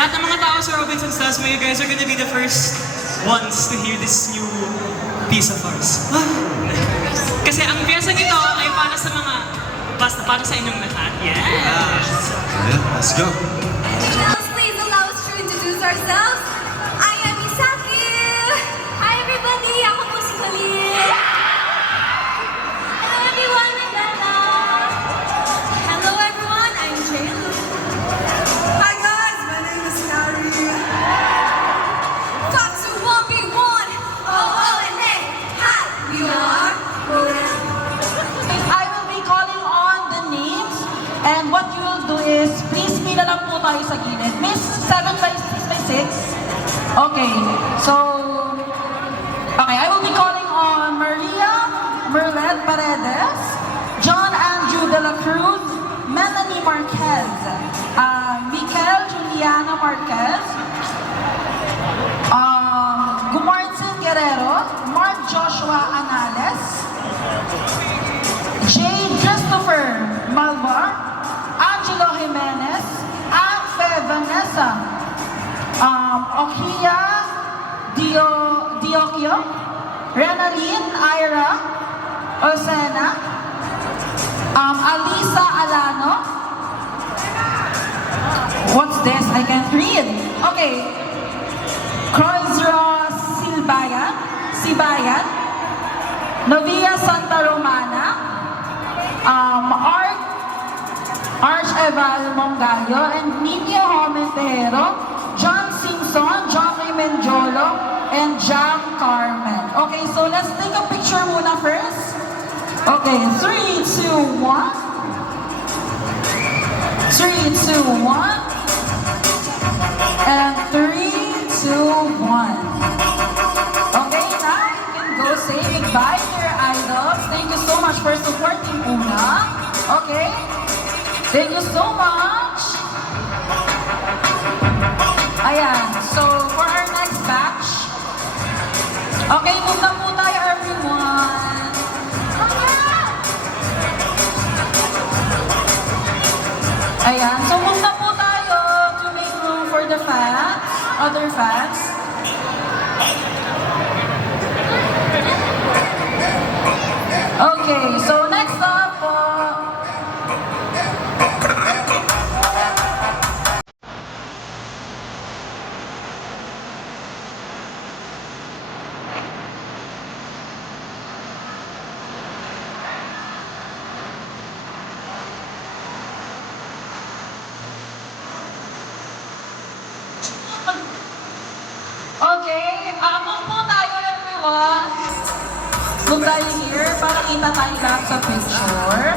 lahat ng mga tao sa Robinsons Tasma, you guys are gonna be the first ones to hear this new piece of ours. Kasi ang piyesa nito ay para sa mga, basta para sa inyong lahat. Yes! Yeah, let's go. Please allow us to introduce ourselves. I am Misaki. Hi everybody, ako po si Colleen. Hello everyone, I'm Bella. Hello everyone, I'm Jaylu. Hi guys, my name is Carrie. Fox 1B1, O-O-N-A. Hi, we are I will be calling on the names, and what you will do is, please pila lang po tayo sa gilid. Miss 756. Okay, so, okay, I will be calling on Maria Merlet Paredes, John Andrew De La Cruz, Melanie Marquez, Mikel Juliana Marquez, Gumartsin Guerrero, Mark Joshua Anales, Jade Christopher Malvar, Angelo Jimenez, Anfe Vanessa, Ohia Diokio, Renaline Ira Osena, Alisa Alano. What's this? I can't read. Okay. Croizra Sibayan, Novia Santa Romana, Arch Eval Mongallo, and Nino Homentero, John Simpson, John Menjolo, and Jack Carmen. Okay, so let's take a picture muna first. Okay, 3, 2, 1. 3, 2, 1. And 3, 2, 1. Okay, now you can go say goodbye to your idols. Thank you so much for supporting Una. Okay? Thank you so much. Ayan, so for our next batch. Okay, move na po tayo everyone. Ayan, so move na po tayo to make room for the fans, other fans. Okay, so next up, okay, move po tayo everyone. Move tayo here para kita tayo lahat sa picture.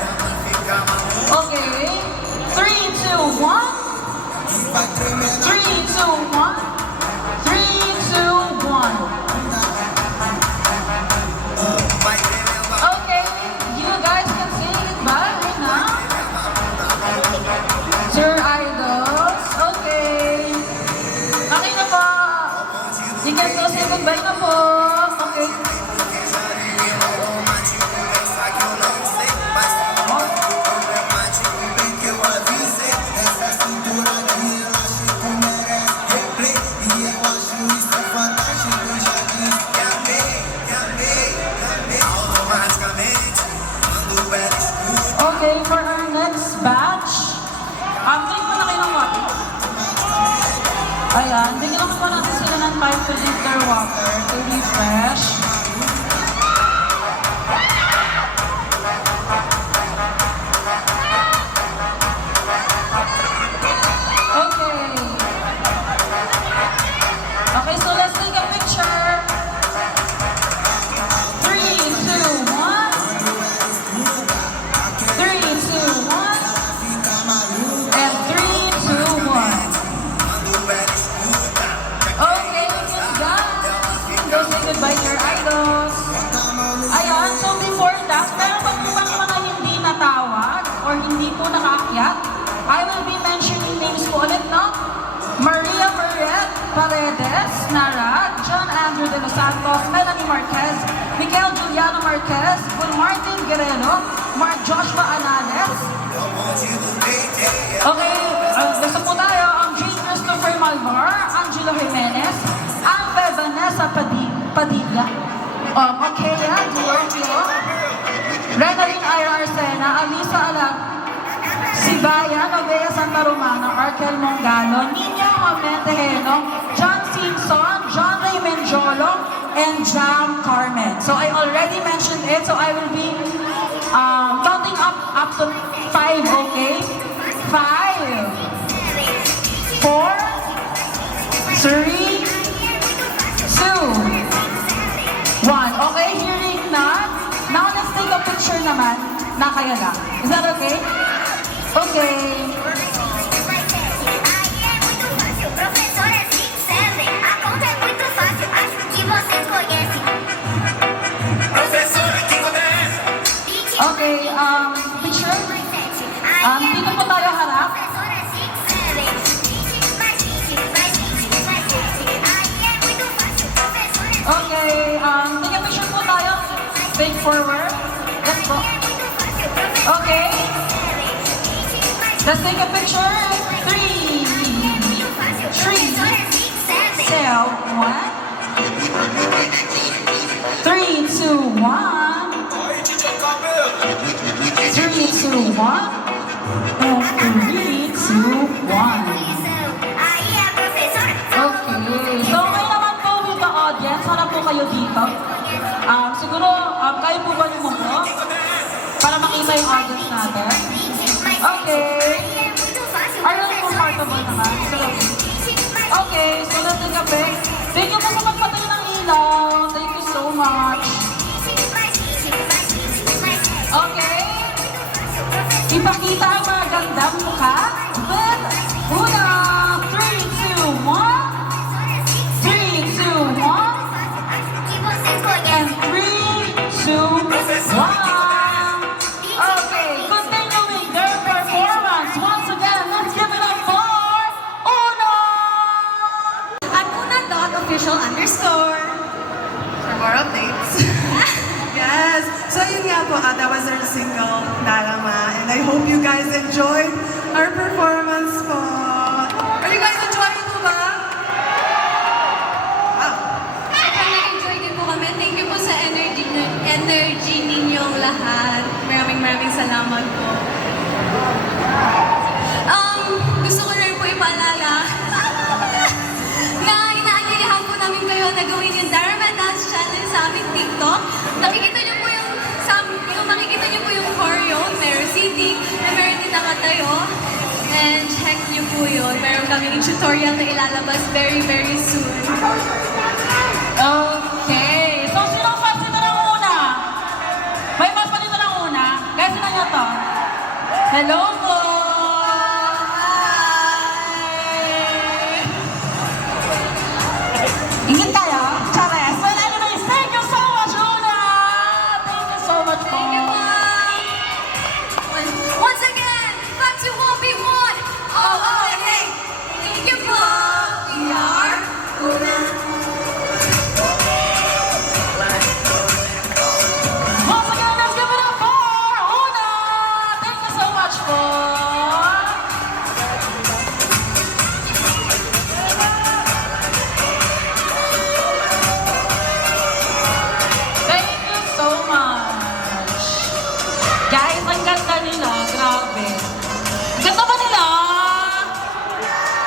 Okay. 3, 2, 1. 3, 2, 1. 3, 2, 1. Okay, you guys can say goodbye right now. To your idols. Okay. Okay na po. You can go say goodbye na po. Okay. Okay, for our next batch, drink mo na kayo ng water. Ayan, bigyan naman po natin sila ng time to drink their water, to refresh. Okay. Okay, so let's take a picture. 3, 2, 1. 3, 2, 1. And 3, 2, 1. Okay, good guys. Go say goodbye to your idols. Ayan, so before that, meron pa po bang mga hindi natawag or hindi po nakaakyat? I will be mentioning names po ulit, no? Maria Merlet Paredes, Narad, John Andrew De Los Santos, Melanie Marquez, Mikel Juliana Marquez, Martin Guerrero, Mark Joshua Anales. Okay, basta po tayo, ang Jade Christopher Malvar. Sheila Jimenez, Amber Vanessa Padilla, Okea Giorgio, Renalyn Ira Arsena, Alisa Alag, Sibaya, Novea Santa Romana, Arkel Mongalo, Nina Homen Tejeno, John Simpson, John Ray Menjolo, and Jam Carmen. So I already mentioned it, so I will be counting up to 5, okay? 5, 4, 3, 2, 1. Okay, hearing none. Now let's take a picture naman na kaya lang. Is that okay? Okay. Professora 67, a conta é muito fácil, acho que vocês conhecem. Professora que começa. Okay, picture. Dito po tayo harap. Professora 67, mais 20, mais 20, mais 20. Aí é muito fácil, professora. Okay, take a picture po tayo. Take forward. Let's go. Okay. Let's take a picture. 3, 2, 1. 3, 2, 1. Professora 3, 2, 1. And 3, 2, 1. Aí é a professora. Okay. So, ngayon naman po with the audience, harap po kayo dito. Siguro, kayo po ba lumuko? Para makita yung audience natin. Okay. Are you comfortable naman? Okay, so let's take a break. Thank you po sa pagpatay ng ilaw. Thank you so much. Okay. Ipakita ang mga gandang mukha. Good. Una, 3, 2, 1. 3, 2, 1. And 3, 2, 1. Okay, continuing their performance. Once again, let's give it up for Uno! At Una.official_. For more updates. Yes. So yun nga po, that was our single, Darama. And I hope you guys enjoyed our performance po. Are you guys enjoying po ba? Wow. Sobrang nag-enjoy din po kami. Thank you po sa energy ninyong lahat. Maraming salamat po. Gusto ko rin po ipaalala na inaanyayahan po namin kayo na gawin yung Darama Dance Challenge sa aming TikTok. Makikita niyo po yung choreo, meron CD, na meron din nakatayo. And check niyo po yun. Meron kaming tutorial na ilalabas very soon. Okay. So, sino ang fans nito ng una? May fans pa dito ng una? Guys, sino nyo to? Hello po!